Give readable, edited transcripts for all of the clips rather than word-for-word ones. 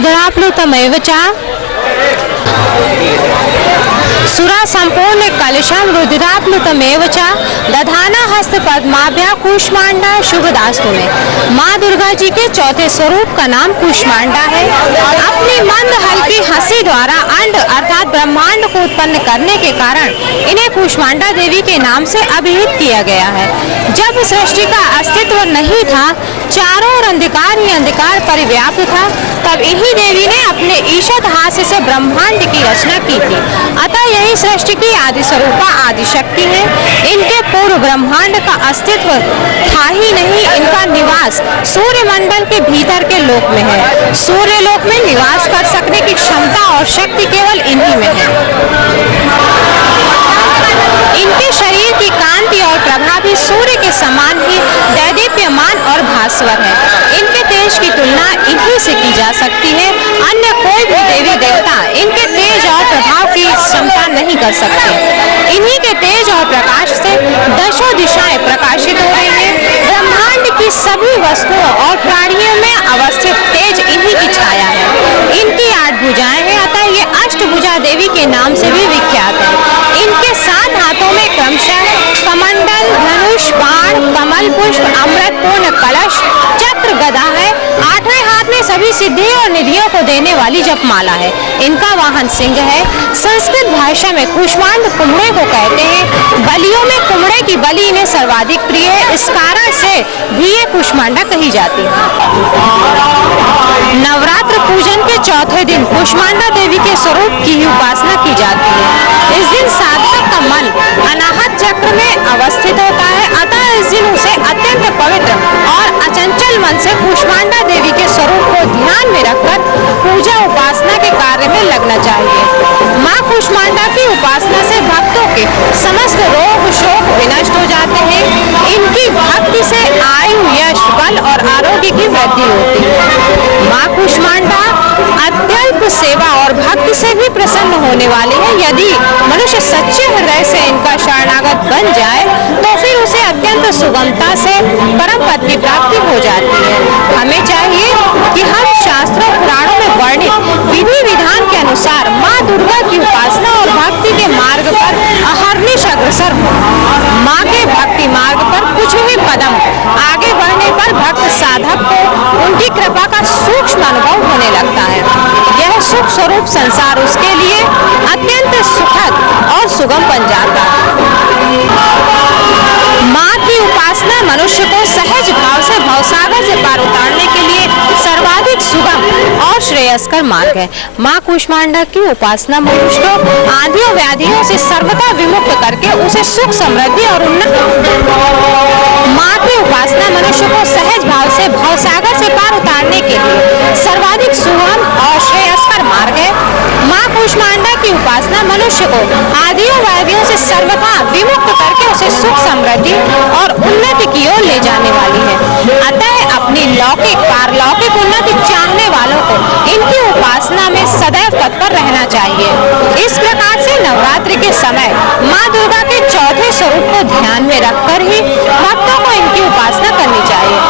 रुद्राप्लुतमेव च सुरा संपूर्ण कलशम रुद्राप्लुतमेव च दधाना हस्त पद्माभ्या कूष्मांडा शुभदास्तु में। माँ दुर्गा जी के चौथे स्वरूप का नाम कूष्मांडा है। अपनी मंद हल्की हंसी द्वारा अंड अर्थात ब्रह्मांड को उत्पन्न करने के कारण इन्हें कूष्मांडा देवी के नाम से अभिहित किया गया है। जब सृष्टि का अस्तित्व नहीं था, चारों ओर अंधकार ही अंधकार परिव्याप्त था, तब इन्हीं देवी ने अपने ईशद हास्य से ब्रह्मांड की रचना की थी। अतः यही सृष्टि की आदि स्वरूपा आदि शक्ति है। इनके पूर्व ब्रह्मांड का अस्तित्व था ही नहीं। इनका निवास सूर्य मंडल के भीतर के लोक में है। सूर्य लोक में निवास कर सकने की क्षमता और शक्ति केवल इन्हीं में है। इनके शरीर की कांति और प्रभा भी सूर्य के समान ही दैदीप्यमान और भास्वर है। इनके तेज की तुलना इन्हीं से की जा सकती है। अन्य कोई भी देवी देवता इनके तेज और प्रभाव की क्षमता नहीं कर सकते। इन्हीं के तेज और प्रकाश से दशों दिशाएं प्रकाशित हो रही हैं। ब्रह्मांड की सभी वस्तुओं और प्राणियों में अवस्थित तेज इन्हीं की छाया है। इनकी 8 भुजाएं हैं, अतः ये अष्टभुजा देवी के नाम से भी विख्यात है। इनके 7 हाथों में क्रमशः कमंडल, धनुष, बाण, कमल पुष्प, अमृतपूर्ण कलश, चक्र, गदा है। 8वें हाथ में सभी सिद्धि और निधियों को देने वाली जपमाला है। इनका वाहन सिंह है। संस्कृत भाषा में कूष्मांड कुमड़े को कहते हैं। बलियों में कुमड़े की बलि इन्हें सर्वाधिक प्रिय है। इस कारण से भी ये कूष्मांडा कही जाती है। नवरात्र पूजन के चौथे दिन कूष्मांडा देवी के स्वरूप की उपासना की जाती है। इस दिन साधक का मन अनाहत चक्र में अवस्थित होता है। अतः इस दिन उसे अत्यंत पवित्र और अचंचल मन से कूष्मांडा देवी के स्वरूप को ध्यान में रखकर पूजा उपासना के कार्य में लगना चाहिए। माँ कूष्मांडा की उपासना से भक्तों के समस्त रोग शोक विनष्ट हो जाते हैं। इनकी भक्ति से आयु, यश, बल और आरोग्य की वृद्धि होती है। माँ कूष्मांडा अत्यल्प सेवा और भक्ति से भी प्रसन्न होने वाली है। यदि मनुष्य सच्चे हृदय से इनका शरणागत बन जाए तो फिर उसे अत्यंत सुगमता से परम पद की प्राप्ति हो जाती है। हमें चाहिए कि हम शास्त्रों पुराणों में वर्णित विधि विधान के अनुसार माँ दुर्गा की उपासना और भक्ति के मार्ग पर अहर्निश अग्रसर हो। माँ के भक्ति मार्ग पर कुछ भी कदम आगे बढ़ने पर भक्त साधक को उनकी कृपा का सूक्ष्म अनुभव होने लगता है। यह सुख स्वरूप संसार उसके लिए अत्यंत सुखद और सुगम बन जाता है। माँ की उपासना मनुष्य को सहज भाव से भवसागर से पार उतारने के लिए सर्वाधिक सुगम और श्रेयस्कर मार्ग है। माँ कूष्मांडा की उपासना मनुष्य को आधियों व्याधियों से सर्वथा विमुक्त करके उसे सुख, समृद्धि और उन्नत। माँ की उपासना मनुष्य को सहज भाव से भवसागर से पार उतारने के लिए सर्वाधिक सुगम और श्रेयस्कर मार्ग है। माँ कूष्मांडा की उपासना मनुष्य को आधियों व्याधियों से सर्वथा विमुक्त करके उसे सुख, समृद्धि और उन्नति की ओर ले जाने वाली है। अतः अपनी लौकिक पारलौकिक उन्नति चाहने वालों को इनकी उपासना में सदैव तत्पर रहना चाहिए। इस प्रकार से नवरात्रि के समय माँ दुर्गा के चौथे स्वरूप को ध्यान में रखकर ही भक्तों को इनकी उपासना करनी चाहिए।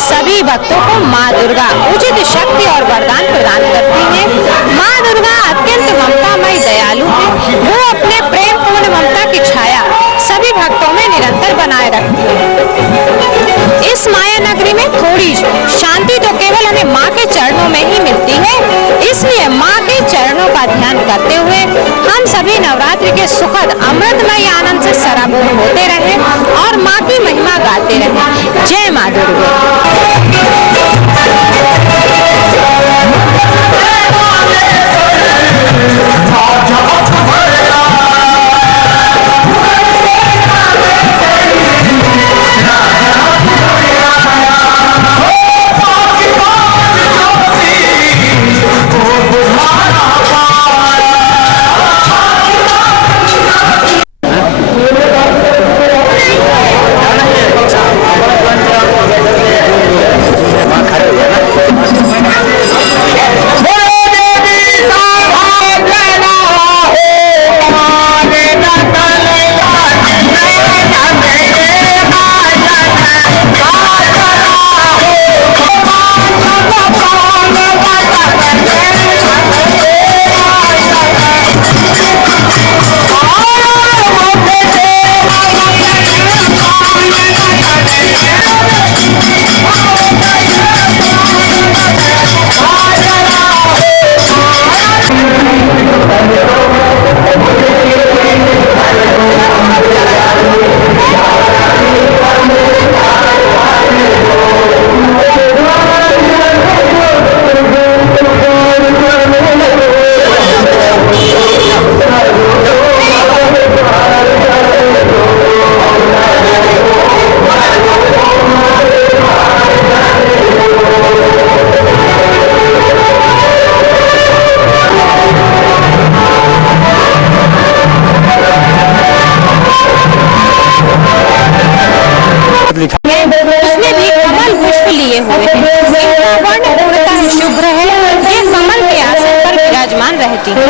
सभी भक्तों को माँ दुर्गा उचित शक्ति और वरदान प्रदान करती है। माँ दुर्गा अत्यंत ममतामयी दयालु है। वो अपने प्रेम पूर्ण ममता की छाया सभी भक्तों में निरंतर बनाए रखती है। इस माया नगरी में थोड़ी शांति तो केवल हमें माँ के चरणों में ही मिलती है। इसलिए माँ के चरणों का ध्यान करते हुए हम सभी नवरात्रि के सुखद अमृतमय आनंद से सराबोर होते रहे और माँ की महिमा गाते रहे। जय माँ दुर्गा। रहती हैं।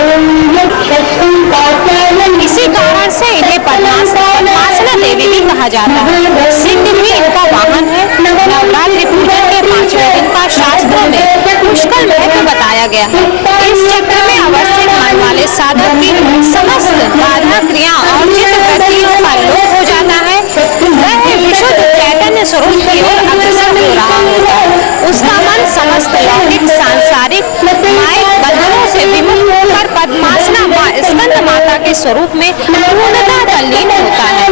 इसी कारण से इन्हें पद्मासना देवी भी कहा जाता है। सिंह भी इनका वाहन है। नवरात्रि पूजन के 5वें दिन का शास्त्रों में पुष्कल महत्व बताया गया है। इस चक्र में अवस्थित मन वाले साधक की समस्त बाधा क्रिया और चित्त वृत्तियों का लोप हो जाता है। वह विशुद्ध चैतन्य स्वरूप की ओर अग्रसर हो रहा होता है। उसका मन समस्त लौकिक सांसारिक मायिक बंधनों से विमुक्त होकर पद्मासना स्कंद माता के स्वरूप में पूर्णतः तल्लीन होता है।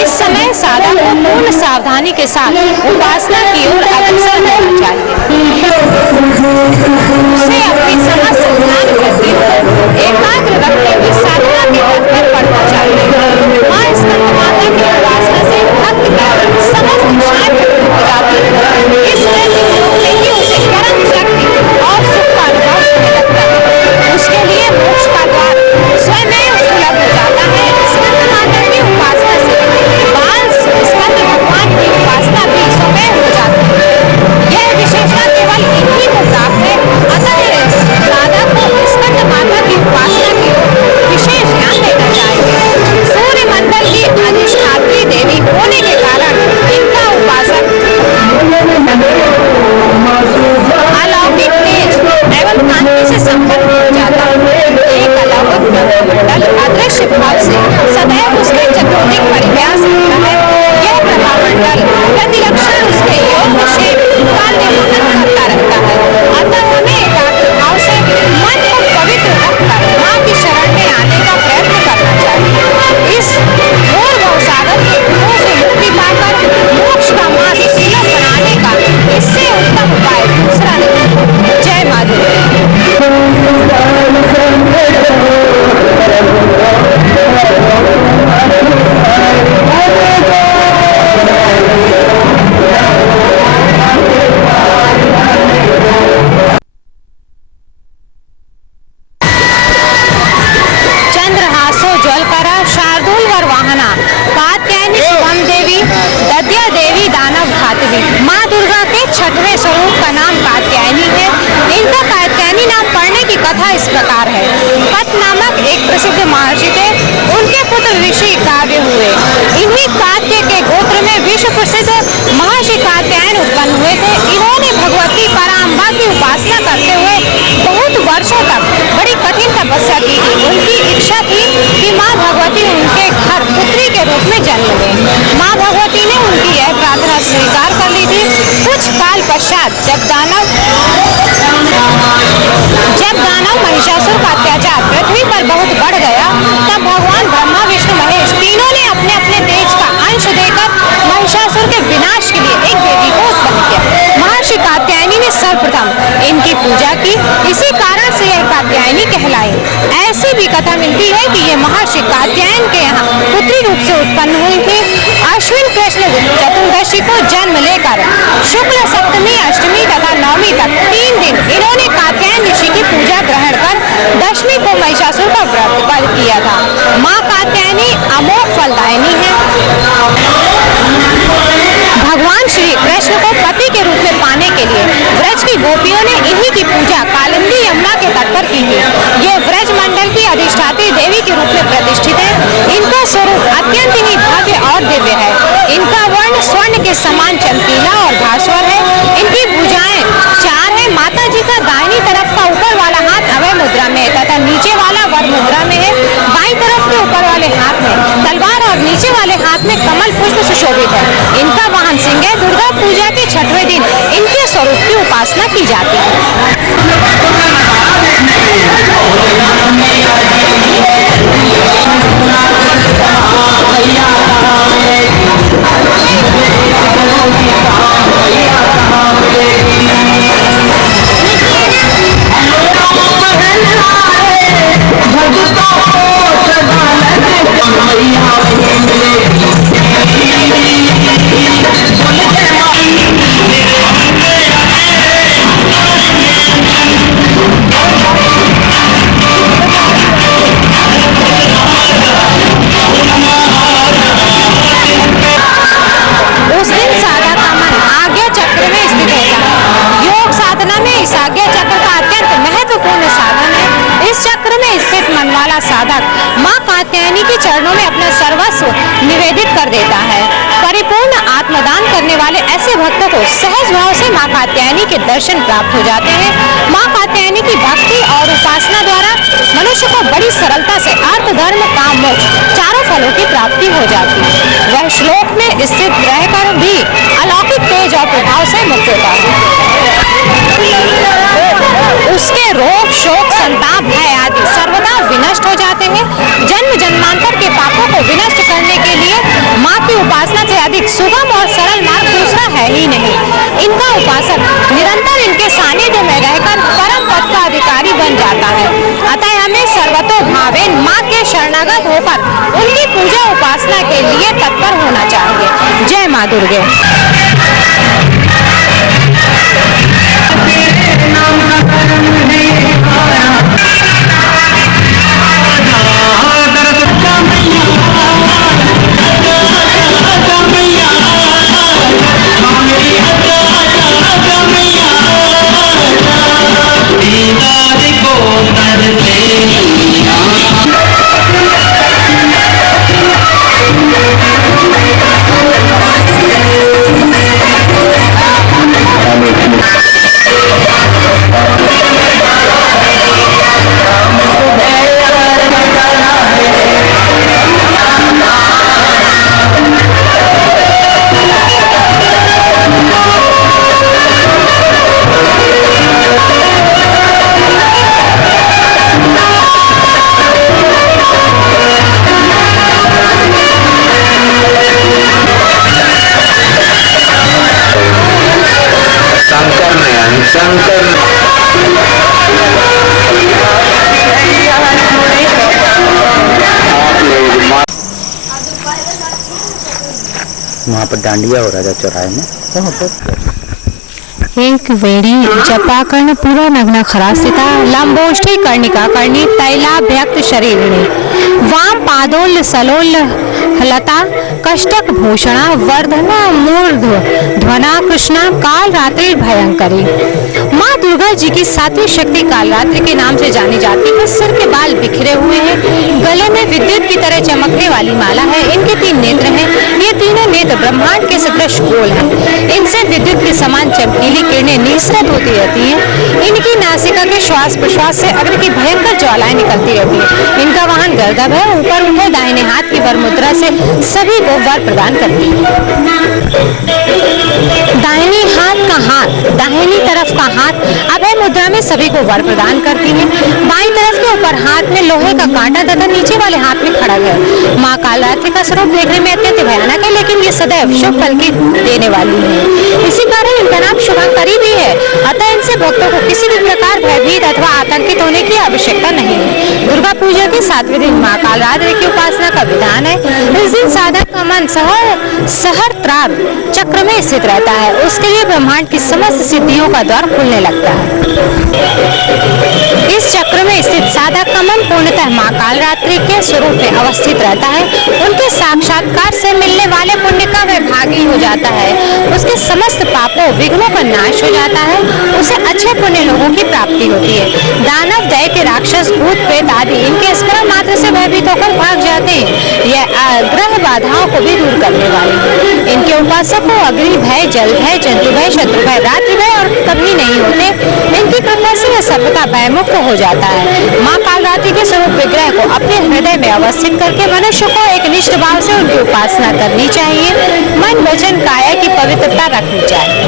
इस समय साधक को पूर्ण सावधानी के साथ उपासना की ओर अग्रसर होना चाहिए। उसे अपनी समस्त ध्यान वृत्तियों को एकाग्र रखते हुए साधना के पथ पर पड़ना चाहिए। माँ स्कंद माता की उपासना से भक्त की समस्त इच्छाएं पूर्ण हो जाती है। इस वृत्ति में ही उसे परम शक्ति और सुख का अनुभव होने लगता है। उसके लिए मोक्ष का द्वार स्वयं सुलभ हो जाता है। स्कंद माता की उपासना से बाल स्कंद भगवान की उपासना भी स्वयं हो जाती है। यह विशेषता केवल इन्हीं को प्राप्त है। अतः साधक को स्कंद माता की उपासना की ओर विशेष ध्यान देना चाहिए। सूर्य मंडल की अधिष्ठात्री देवी होने के कारण इनका उपासक अलौकिक तेज एवं कांति से संपन्न हो जाता है। एक अलौकिक ब्रह्ममंडल अदृश्य भाव से सदैव उसके चतुर्दिक परिव्यास रखता है। यह ब्रह्ममंडल प्रतिलक्षण उसके योग से काल निर्माण करता रहता है। अतः हमें एकाग्र भाव से मन को पवित्र रखकर माँ की शरण में आने का प्रयत्न करना चाहिए। इस घोर भवसागर के गुणों से मुक्ति पाकर मोक्ष का मार्ग सुलभ बनाने का इससे उत्तम उपाय दूसरा नहीं। जय माधुरी। चंद्रहासो ज्वलकरा शार्दूल वर वाहना कात्यायनी शुभम देवी दद्या देवी दानव घातवी। माँ दुर्गा के 6वें स्वरूप का नाम कात्यायनी है। इनका कात्यायनी नाम पढ़ने की कथा इस प्रकार है। पत नामक एक प्रसिद्ध महर्षि थे। उनके पुत्र ऋषि काव्य हुए। इन्हीं कात्य के गोत्र में विश्व प्रसिद्ध महर्षि कात्यायन उत्पन्न हुए थे। इन्होंने भगवती पराम्बा की उपासना करते हुए बहुत वर्षों तक बड़ी कठिन तपस्या की थी। उनकी इच्छा थी कि माँ भगवती उनके घर पुत्री के रूप में जन्म लें। माँ भगवती ने उनकी यह प्रार्थना स्वीकार कर ली थी। कुछ काल पश्चात जब दानव महिषासुर का अत्याचार पृथ्वी पर बहुत बढ़ गया, तब भगवान ब्रह्मा विष्णु महेश तीनों ने अपने अपने तेज का अंश देकर महिषासुर के विनाश के लिए एक देवी को उत्पन्न किया। महर्षि कात्यायनी ने सर्वप्रथम इनकी पूजा की। इसी कारण से यह कात्यायनी कहलाई। ऐसी भी कथा मिलती है कि ये महर्षि कात्यायन के यहाँ पुत्री रूप से उत्पन्न हुई थी। अश्विन कृष्ण चतुर्दशी को जन्म लेकर शुक्ल सप्तमी अष्टमी तथा नवमी तक 3 दिन इन्होंने कात्यायन ऋषि की पूजा ग्रहण कर दशमी को महिषासुर का व्रत किया था। माँ कात्यायनी अमोघ फलदायिनी है। भगवान श्री कृष्ण को पति के रूप में पाने के लिए व्रज की गोपियों ने इन्हीं की पूजा कालिंदी यमुना के तट पर की थी। ये व्रज मंडल की अधिष्ठात्री देवी के रूप में प्रतिष्ठित है। इनका स्वरूप अत्यंत ही भव्य और दिव्य है। इनका वर्ण स्वर्ण के समान चमकीला और भास्वर है। इनकी भुजाएं 4 है। माता जी का दाहिनी तरफ का ऊपर वाला हाथ अभय मुद्रा में है तथा नीचे वाला वर मुद्रा में है। बाईं तरफ के ऊपर वाले हाथ में तलवार और नीचे वाले हाथ में कमल पुष्प सुशोभित है। इनका वाहन सिंह है। दुर्गा पूजा के 6वें दिन इनके स्वरूप की उपासना की जाती है। में स्थित मनवाला साधक मां कात्यायनी के चरणों में अपना सर्वस्व निवेदित कर देता है। परिपूर्ण आत्मदान करने वाले ऐसे भक्तों को सहज भाव से मां कात्यायनी के दर्शन प्राप्त हो जाते हैं। मां कात्यायनी की भक्ति और उपासना द्वारा मनुष्य को बड़ी सरलता से अर्थ, धर्म, काम, मोक्ष चारों फलों की प्राप्ति हो जाती है। वह श्लोक में स्थित रहकर भी अलौकिक तेज और प्रभाव से मुक्त होता है। उसके रोग, शोक, संताप, भय आदि सर्वदा विनष्ट हो जाते हैं। जन्म जन्मांतर के पापों को विनष्ट करने के लिए मां की उपासना से अधिक सुगम और सरल मार्ग दूसरा है ही नहीं। इनका उपासक निरंतर इनके सानिध्य में रहकर परम पद का अधिकारी बन जाता है। अतः हमें सर्वतोभावेन मां के शरणागत होकर उनकी पूजा उपासना के लिए तत्पर होना चाहिए। जय मां दुर्गे। वहाँ पर डांडिया हो रहा था चौराहे में। वहाँ पर एक वेड़ी जपा कर्ण पूरा नग्न खरासिता लंबोष्ठी कर्णिका कर्णी तैलाभ्यक्त शरीरिणी वाम पादोल सलोल लता कष्टक भूषणा वर्धना मूर्ध ध्वना कृष्णा काल रात्रि भयंकरी। माँ दुर्गा जी की सातवीं शक्ति काल रात्रि के नाम से जानी जाती है। सिर के बाल बिखरे हुए हैं, गले में विद्युत की तरह चमकने वाली माला है। इनके 3 नेत्र हैं। ये तीनों नेत्र ब्रह्मांड के सदृश गोल हैं। इनसे विद्युत के समान चमकीली किरणें निःसृत होती रहती हैं। इनकी नासिका के श्वास प्रश्वास से अग्नि की भयंकर ज्वालाएं निकलती रहती है। इनका वाहन गर्दभ है। ऊपर उठे दाहिने हाथ की वर मुद्रा से सभी को वर प्रदान करती है। दाहिनी हाथ का हाथ, दाहिनी तरफ का हाथ अभय मुद्रा में सभी को वर प्रदान करती है। बाईं तरफ के ऊपर हाथ में लोहे का कांटा तथा नीचे वाले हाथ में खड़ग है। माँ कालरात्रि का स्वरूप देखने में अत्यंत भयानक है, लेकिन ये सदैव शुभ फल की देने वाली है। इसी कारण इनका नाम शुभंकरी भी है। अतः इनसे भक्तों को किसी भी प्रकार भयभीत अथवा आतंकित होने की आवश्यकता नहीं है। दुर्गा पूजा के 7वें दिन माँ कालरात्रि की उपासना का विधान है। इस दिन साधक का मन सहस्त्रार चक्र में स्थित रहता है। उसके लिए ब्रह्मांड की समस्त सिद्धियों का द्वार खुलने लगता है। इस चक्र में स्थित साधक का मन पूर्णतः माँ कालरात्रि के स्वरूप में अवस्थित रहता है। उनके साक्षात्कार से मिलने वाले पुण्य का वह भागी हो जाता है। उसके समस्त पापों विघ्नों का नाश हो जाता है। उसे अच्छे पुण्य लोगों की प्राप्ति होती है। दानव, दैत्य, राक्षस, भूत, प्रेत आदि इनके स्मरण मात्र से भयभीत होकर भाग जाते हैं। यह ग्रह बाधाओं को भी दूर करने वाली है। इनके उपासक को अग्नि भय, जल भय, जंतु भय, शत्रु भय, रात्रि भय और कभी नहीं होते। इनकी कृपा से यह सर्वथा भय मुक्त हो जाता है। माँ कालरात्रि के स्वरूप विग्रह को अपने हृदय में अवस्थित करके मनुष्य को एक निष्ठ भाव से उनकी उपासना करनी चाहिए। मन, वचन, काया की पवित्रता रखनी चाहिए।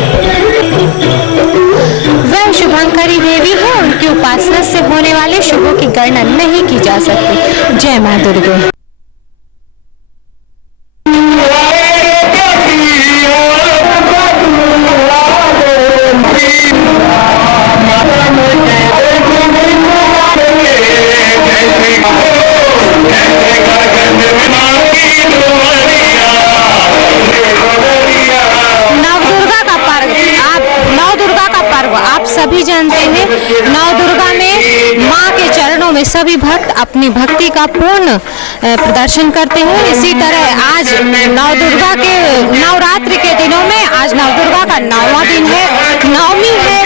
वह शुभंकरी देवी है। उनकी उपासना से होने वाले शुभों की गणना नहीं की जा सकती। जय माँ दुर्गे। सभी जानते हैं, नव दुर्गा में माँ के चरणों में सभी भक्त अपनी भक्ति का पूर्ण प्रदर्शन करते हैं। इसी तरह आज नव दुर्गा के नवरात्रि के दिनों में आज नव दुर्गा का 9वां दिन है, नवमी है।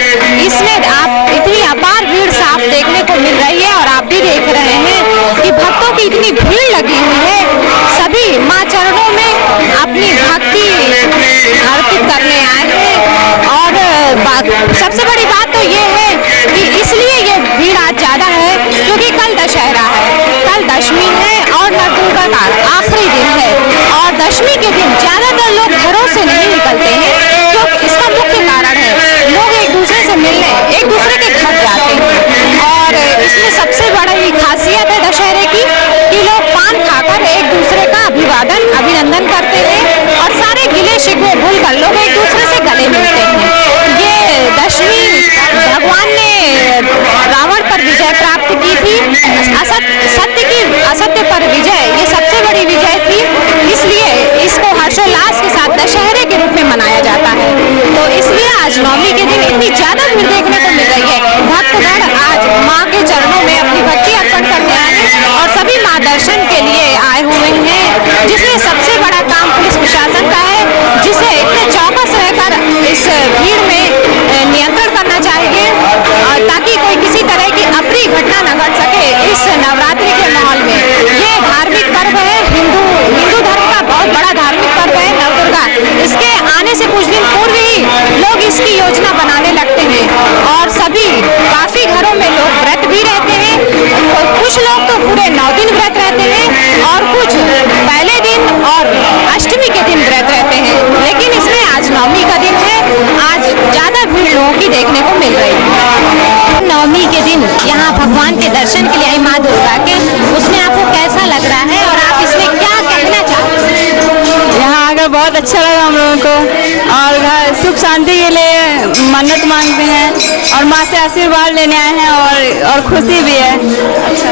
इसमें आप इतनी अपार भीड़ साफ देखने को मिल रही है और आप भी देख रहे हैं। की इतनी भीड़ लगी हुई है, सभी माँ चरणों में अपनी भक्ति अर्पित करने आए हैं। और सबसे बड़ी बात तो ये है कि इसलिए ये भीड़ आज ज्यादा है क्योंकि कल दशहरा है, कल दशमी है और नवदुर्गा का आखिरी दिन है। और दशमी के दिन ज्यादातर लोग घरों से नहीं निकलते हैं, क्योंकि इसका मुख्य कारण है लोग एक दूसरे से मिलने एक दूसरे के घर जाते हैं। और इसमें सबसे बड़ी खासियत है दशहरे की कि लोग पान खाकर एक दूसरे का अभिनंदन करते हैं और सारे गिले शिकवे भूलकर लोग एक दूसरे से गले मिलते हैं। ये दशमी भगवान ने रावण पर विजय प्राप्त की थी, असत्य पर विजय, ये सबसे बड़ी विजय थी, इसलिए इसको हर्षोल्लास के साथ दशहरे के रूप में मनाया जाता है। तो इसलिए आज नवमी के दिन इतनी ज्यादा भीड़ देखने को मिल रही है। भक्तगण आज माँ के चरणों में अपनी भक्ति अर्पण करने आए हैं और सभी माँ दर्शन के लिए आए हुए हैं, जिसमें सबसे बड़ा काम पुलिस प्रशासन का है, जिसे इतने चौकस रहकर इस भीड़ में नियंत्रण करना चाहिए ताकि कोई किसी तरह की अप्रिय घटना न घट सके। इस नवरात्रि के माहौल में ये धार्मिक पर्व है, हिंदू धर्म का बहुत बड़ा धार्मिक पर्व है नवदुर्गा। इसके आने से कुछ दिन पूर्व ही लोग इसकी योजना बनाने लगते हैं और सभी काफी घरों में लोग व्रत भी रहते हैं। कुछ लोग तो पूरे 9 दिन व्रत रहते हैं और कुछ पहले दिन और अष्टमी के दिन व्रत रहते हैं। लेकिन इसमें आज नवमी का दिन है, आज ज्यादा भीड़ लोगों की देखने को मिल रही है। नवमी के दिन यहाँ भगवान के दर्शन के लिए आई माँ दुर्गा के, उसमें आपको कैसा लग रहा है और आप इसमें क्या कहना चाहते हैं? यहाँ आकर बहुत अच्छा लगा हम लोगों को और घर सुख शांति के लिए मन्नत मांगते हैं और माँ से आशीर्वाद लेने आए हैं और खुशी भी है। अच्छा,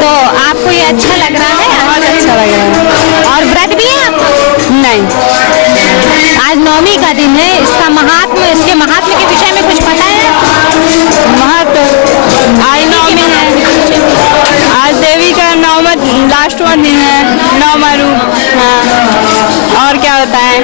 तो आपको ये अच्छा लग रहा है? बहुत अच्छा लग रहा है। और व्रत भी है आपको? नहीं, आज नवमी का दिन है, इसके महात्म्य के विषय में कुछ पता है? महत्व आज नवमी है, आज देवी का नौवां लास्टवा दिन है, 9वां रूप। हाँ, और क्या होता है?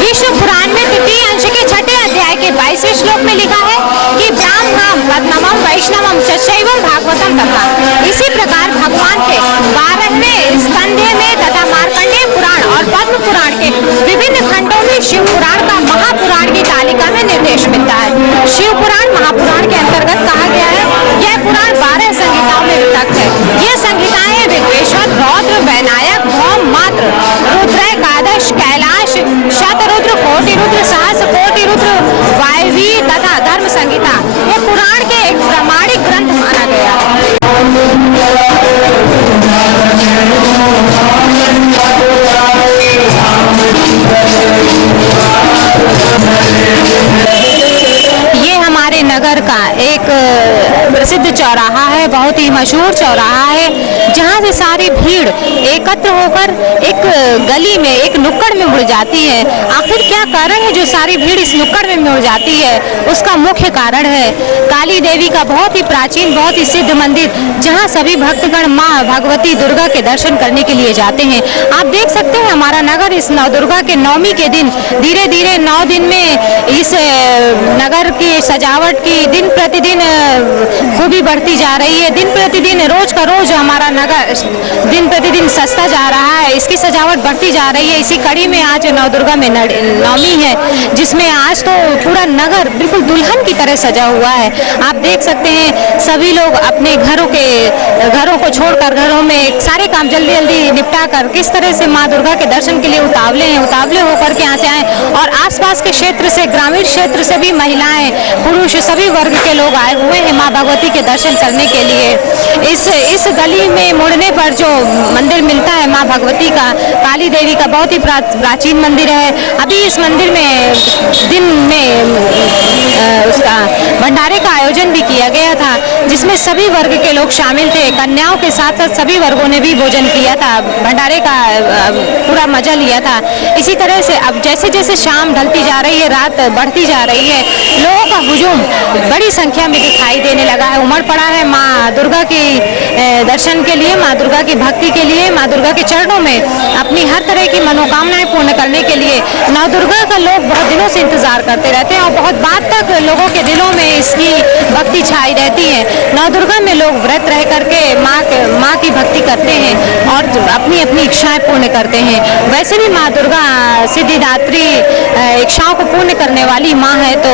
विष्णु पुराण में तृतीय अंश के 6ठे अध्याय के 22वें श्लोक में लिखा है कि ब्राह्मणम पद्ममं वैष्णवम शैवम भागवतम तथा। इसी प्रकार भगवान के 12वें स्कंधे में तथा मार्कंडेय पुराण और पद्म पुराण के विभिन्न खंडों में शिव पुराण का महापुराण की तालिका में निर्देश मिलता है। शिव पुराण महापुराण के अंतर्गत कहा गया है। यह पुराण 12 संहिताओं में विभक्त है। ये संहिताएं विश्वेश्वर, रौद्र, वैनायक, भौम, मात्र, रुद्र, एकादश, कैलाश, शतरुद्र, कोटि रुद्र, सहस्र कोटि रुद्र, वायवी तथा धर्म संहिता ये पुराण के एक प्रामाणिक ग्रंथ माना गया है। ये हमारे नगर का एक प्रसिद्ध चौराहा है, बहुत ही मशहूर चौराहा है, जहाँ से सारी भीड़ एकत्र होकर एक गली में, एक नुक्कड़ में मुड़ जाती है। आखिर क्या कारण है जो सारी भीड़ इस नुक्कड़ में मुड़ जाती है? उसका मुख्य कारण है काली देवी का बहुत ही प्राचीन, बहुत ही सिद्ध मंदिर, जहाँ सभी भक्तगण माँ भगवती दुर्गा के दर्शन करने के लिए जाते हैं। आप देख सकते हैं हमारा नगर इस नवदुर्गा के नवमी के दिन धीरे धीरे 9 दिन में इस नगर की सजावट की दिन प्रतिदिन खूबी बढ़ती जा रही है। दिन प्रतिदिन, रोज का रोज हमारा नगर दिन प्रतिदिन सस्ता जा रहा है, इसकी सजावट बढ़ती जा रही है। इसी कड़ी में आज नवदुर्गा में नवमी है, जिसमें आज तो पूरा नगर बिल्कुल दुल्हन की तरह सजा हुआ है। आप देख सकते हैं सभी लोग अपने घरों को छोड़कर घरों में सारे काम जल्दी जल्दी निपटा कर किस तरह से माँ दुर्गा के दर्शन के लिए उतावले होकर के यहाँ से आए। और आसपास के क्षेत्र से, ग्रामीण क्षेत्र से भी महिलाएं, पुरुष, सभी वर्ग के लोग आए हुए हैं माँ भगवती के दर्शन करने के लिए। इस गली में मुड़ने पर जो मंदिर मिलता है माँ भगवती का, काली देवी का, बहुत ही प्राचीन मंदिर है। अभी इस मंदिर में दिन में उसका भंडारे का आयोजन भी किया गया था, जिसमें सभी वर्ग के लोग शामिल थे। कन्याओं के साथ साथ सभी वर्गों ने भी भोजन किया था, भंडारे का पूरा मजा लिया था। इसी तरह से अब जैसे जैसे शाम ढलती जा रही है, रात बढ़ती जा रही है, लोगों का हुजूम बड़ी संख्या में दिखाई देने लगा है, उमड़ पड़ा है माँ दुर्गा के दर्शन के लिए, माँ दुर्गा की भक्ति के लिए, माँ दुर्गा के चरणों में अपनी हर तरह की मनोकामनाएं पूर्ण करने के लिए। नव दुर्गा का लोग बहुत दिनों से इंतजार करते रहते हैं और बहुत बाद तक लोगों के दिलों में इसकी भक्ति छाई रहती है। नव माँ दुर्गा में लोग व्रत रह करके माँ की भक्ति करते हैं और अपनी अपनी इच्छाएं पूर्ण करते हैं। वैसे भी माँ दुर्गा सिद्धिदात्री इच्छाओं को पूर्ण करने वाली माँ है, तो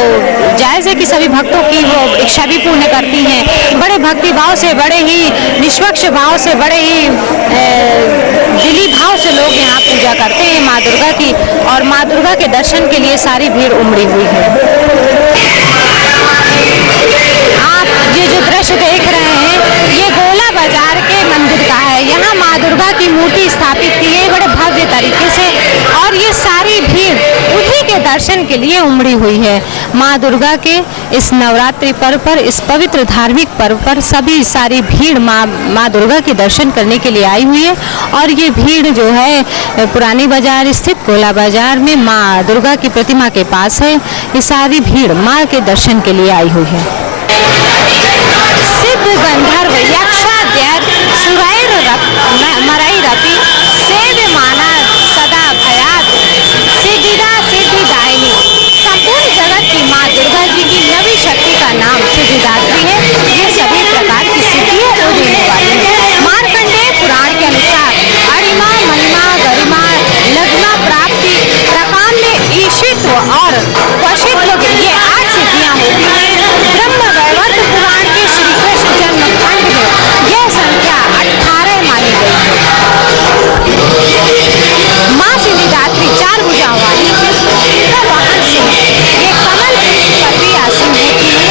जायज़ है कि सभी भक्तों की वो इच्छा भी पूर्ण करती हैं। बड़े भक्ति भाव से, बड़े ही निष्पक्ष भाव से, बड़े ही दिली भाव से लोग यहाँ पूजा करते हैं माँ दुर्गा की, और माँ दुर्गा के दर्शन के लिए सारी भीड़ उमड़ी हुई है। आप ये जो दृश्य देख रहे हैं ये गोला बाजार के मंदिर का है। यहाँ माँ दुर्गा की मूर्ति स्थापित की है बड़े भव्य तरीके से, और ये सारी भीड़ उन्हीं के दर्शन के लिए उमड़ी हुई है। माँ दुर्गा के इस नवरात्रि पर्व पर, इस पवित्र धार्मिक पर्व पर सभी सारी भीड़ माँ दुर्गा के दर्शन करने के लिए आई हुई है। और ये भीड़ जो है पुरानी बाजार स्थित गोला बाजार में माँ दुर्गा की प्रतिमा के पास है। ये सारी भीड़ माँ के दर्शन के लिए आई हुई है। सिद्ध गंधर्व यक्षाद्यैर सुरैर मरई रति सेव्य माना सदा भयात सिद्धिदा सिद्धिदायिनी। संपूर्ण जगत की माँ दुर्गा जी की नवी शक्ति का नाम सिद्धिदात्री है। ये सभी प्रकार की सिद्धियों को देने वाली है। मार्कंडेय पुराण के अनुसार अरिमा महिमा गरिमा लग्ना प्राप्ति प्रकाम्य ईशित्व और वशित्व ये 8 सिद्धियाँ होती हैं। ब्रह्म वैवर्त पुराण के श्री कृष्ण जन्म खंड में यह संख्या 18 मानी गई है। माँ सिद्धिदात्री 4 भुजाओं वाली इनका वाहन सिंह ये कमल पर भी आसीन होती है।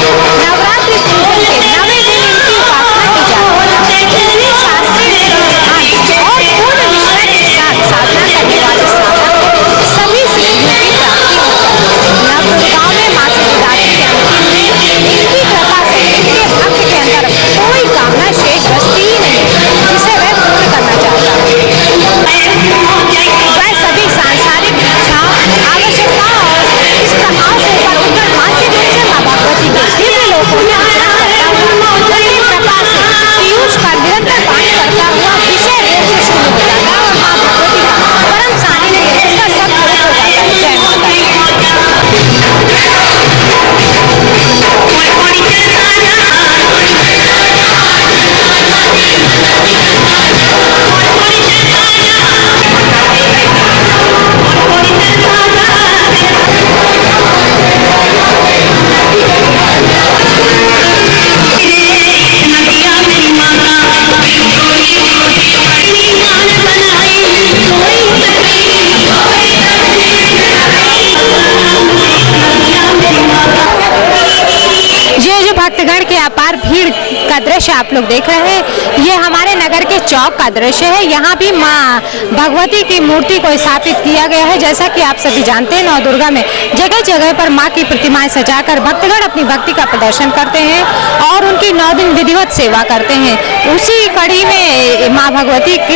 नवरात्रि पूजन के 9वें दिन इनकी उपासना की जाती है। इसलिए शास्त्रीय विधान और पूर्ण निष्ठा के साथ साधना करने वाले साधक को सभी सिद्धियों की प्राप्ति होती है। नवदुर्गाओं में माँ सिद्धिदात्री के अंतिम में इनकी कृपा से इनके भक्त के अंदर कोई कामना शेष बचती ही नहीं जिसे वह पूर्ण करना चाहता है। वह सभी सांसारिक इच्छाओं आवश्यकताओं और इस प्रभाव से ऊपर उठकर मानसिक रूप से माँ भगवती के दिव्य लोकों में विचरण करता हुआ उनकी कृपा से पीयूष का निरंतर पान करता हुआ विषय रूप से शून्य हो जाता है और माँ भगवती का परम सानिध्य उसका सब हो जाता है। जय माता दी। भक्तगण के अपार भीड़ का दृश्य आप लोग देख रहे हैं, ये हमारे नगर के चौक का दृश्य है। यहाँ भी माँ भगवती की मूर्ति को स्थापित किया गया है। जैसा कि आप सभी जानते हैं, नौ दुर्गा में जगह जगह पर माँ की प्रतिमाएं सजाकर भक्तगण अपनी भक्ति का प्रदर्शन करते हैं और उनकी 9 दिन विधिवत सेवा करते हैं। उसी कड़ी में माँ भगवती की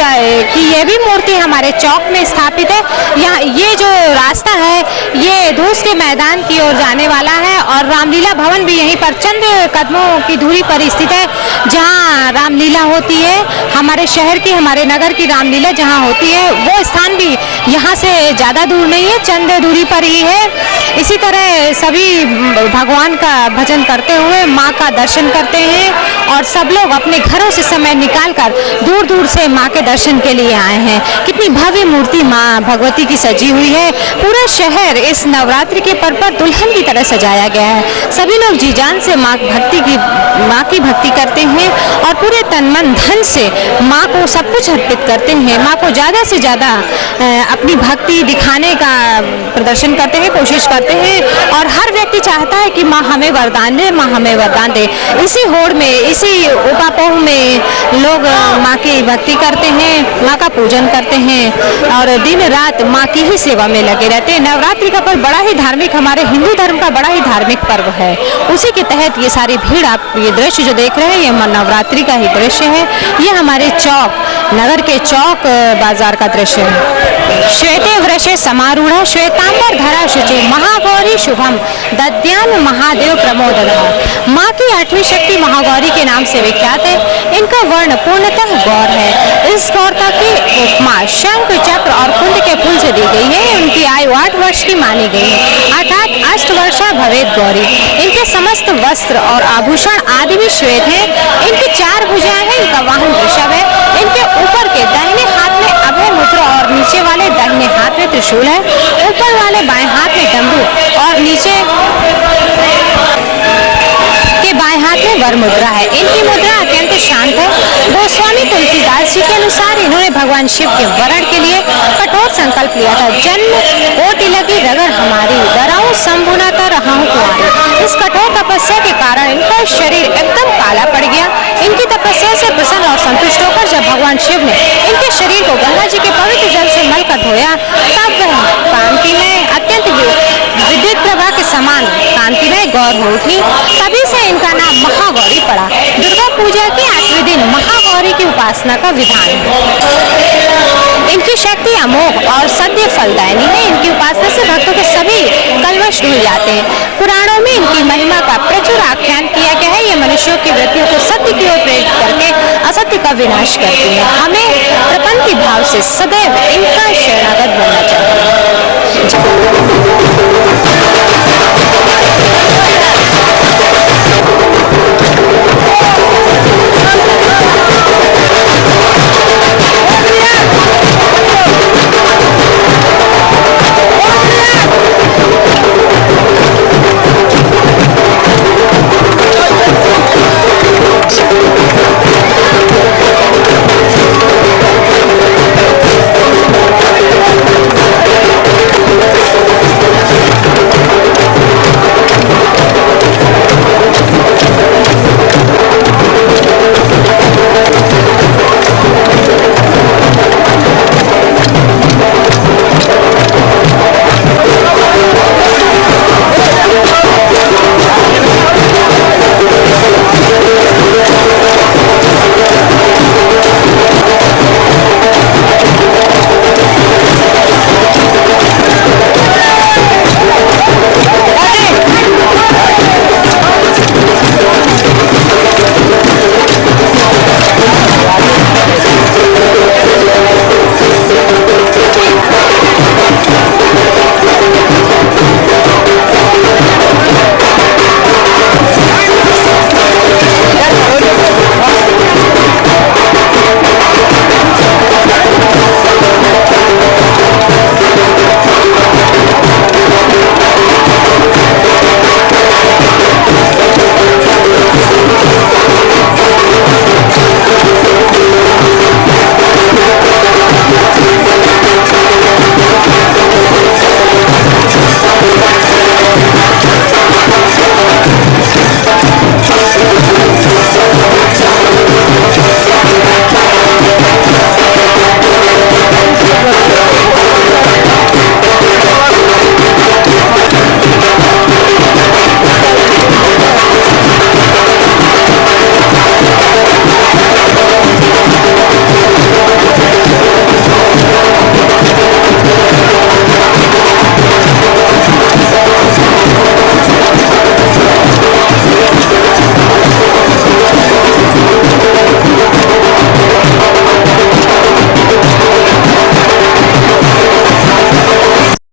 ये भी मूर्ति हमारे चौक में स्थापित है। यहाँ ये जो रास्ता है ये धूस के मैदान की ओर जाने वाला है और रामलीला भवन भी यहीं पर चंद कदमों की दूरी पर स्थित है, जहाँ रामलीला होती है। हमारे शहर की, हमारे नगर की रामलीला जहाँ होती है वो स्थान भी यहाँ से ज़्यादा दूर नहीं है, चंद दूरी पर ही है। इसी तरह सभी भगवान का भजन करते हुए माँ का दर्शन करते हैं और सब लोग अपने घरों से समय निकालकर दूर दूर से माँ के दर्शन के लिए आए हैं। कितनी भव्य मूर्ति माँ भगवती की सजी हुई है। पूरा शहर इस नवरात्रि के पर्व पर दुल्हन की तरह सजाया गया है। सभी लोग जी जान से माँ की भक्ति करते हैं और पूरे तन मन धन से माँ को सब कुछ अर्पित करते हैं। माँ को ज़्यादा से ज़्यादा अपनी भक्ति दिखाने का प्रदर्शन करते हैं, कोशिश करते हैं और हर व्यक्ति चाहता है कि माँ हमें वरदान दे, माँ हमें वरदान दे। इसी होड़ में, इसी उपापोह में लोग माँ की भक्ति करते हैं, माँ का पूजन करते हैं और दिन रात माँ की ही सेवा में लगे रहते हैं। नवरात्रि का पर्व बड़ा ही धार्मिक, हमारे हिंदू धर्म का बड़ा ही धार्मिक पर्व है। उसी के तहत ये सारी भीड़, आप ये दृश्य जो देख रहे हैं ये नवरात्रि का ही दृश्य है। ये हमारे चौक, नगर के चौक बाजार का दृश्य है। श्वेते वृषे समारूढ़ श्वेतांबर धरा शुचि महागौरी शुभम दद्यान महादेव प्रमोदः। माँ यहाँ की 8वीं शक्ति महागौरी के नाम से विख्यात है। इनका वर्ण पूर्णतः गौर है। इस गौरता की उपमा शंख, चक्र और कुंड के फूल से दी गई है। उनकी आयु 8 वर्ष की मानी गई है, अर्थात अष्टवर्षा भवेत गौरी। इनके समस्त वस्त्र और आभूषण आदि भी श्वेत हैं। इनकी 4 भुजाएं हैं। इनका वाहन वृषभ है। इनके ऊपर के दाहिने हाथ में अभय मुद्रा और नीचे वाले दाहिने हाथ में त्रिशूल है। ऊपर वाले बाएं हाथ में डमरू और नीचे के बाएं हाथ में वर मुद्रा है। इनकी मुद्रा अत्यंत शांत है। गोस्वामी तुलसीदास जी के अनुसार इन्होंने भगवान शिव के वरण के लिए कठोर संकल्प लिया था। जन्म कोटि लगी रगड़ हमारी, डराऊं शंभुना कर रहा हूं तुम्हारी। इस कठोर तपस्या के कारण इनका शरीर एकदम काला पड़ गया। इनकी तपस्या से प्रसन्न और संतुष्ट होकर जब भगवान शिव ने इनके शरीर को गंगा जी के पवित्र जल से मल कर धोया, तब वह कांतिमय अत्यंत विद्युत प्रभा के समान कांतिमय गौर हो उठी। तभी से इनका नाम महागौरी पड़ा। दुर्गा पूजा के 8वें दिन महागौरी की उपासना का विधान है। इनकी शक्ति अमोघ और सद्य फलदायिनी है। इनकी उपासना से भक्तों के सभी कलमश धुल जाते हैं। पुराणों में इनकी महिमा का प्रचुर आख्यान किया गया है। ये मनुष्यों की वृत्तियों को सत्य की ओर प्रेरित करके असत्य का विनाश करती है। हमें प्रपंच भाव से सदैव इनका शरणागत बनना चाहिए।